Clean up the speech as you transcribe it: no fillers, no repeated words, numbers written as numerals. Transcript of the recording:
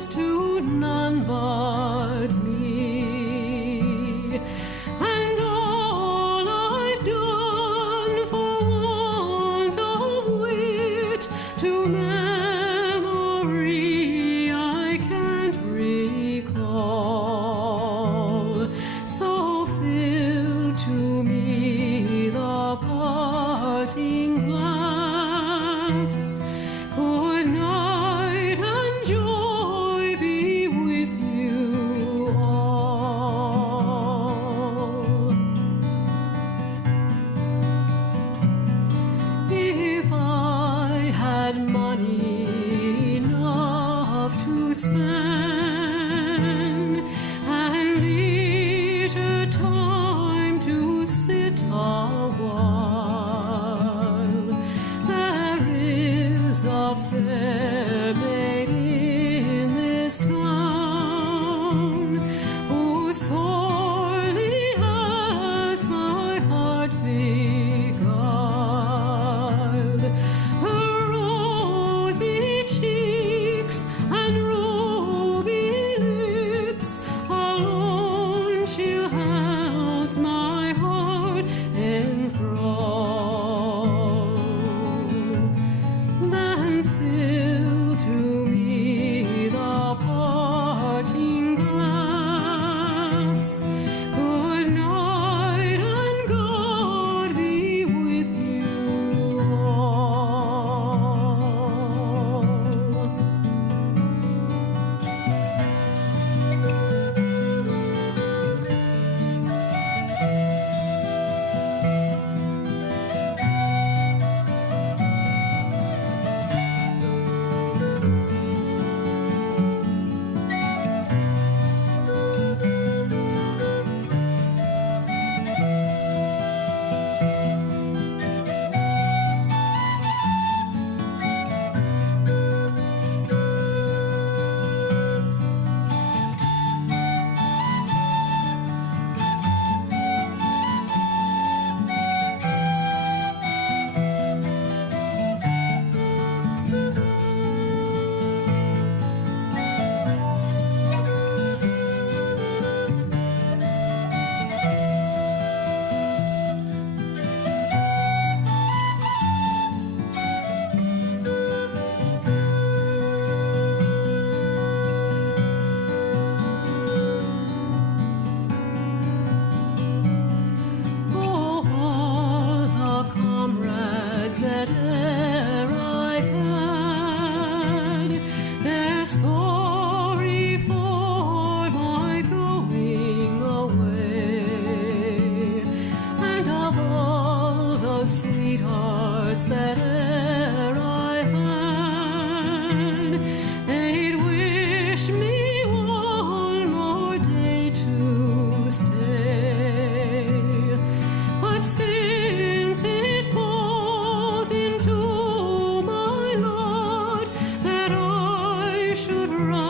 was to none but me. And all I've done for want of wit to memory I can't recall. So fill to me the parting glass. Good night and joy be with you all. If I had money enough to spend and leisure time to sit a while, there is a fair maid in this town who sorely has my heart beguiled. Her rosy cheeks and ruby lips alone she holds my heart enthralled. Then fill to me the parting glass. Good night and God be with you all. Oh, all the comrades that e'er I've had, they're sorry for my going away. And of all the sweethearts that e'er I had, they'd wish me one more day to stay. But since it falls into my lot that I should run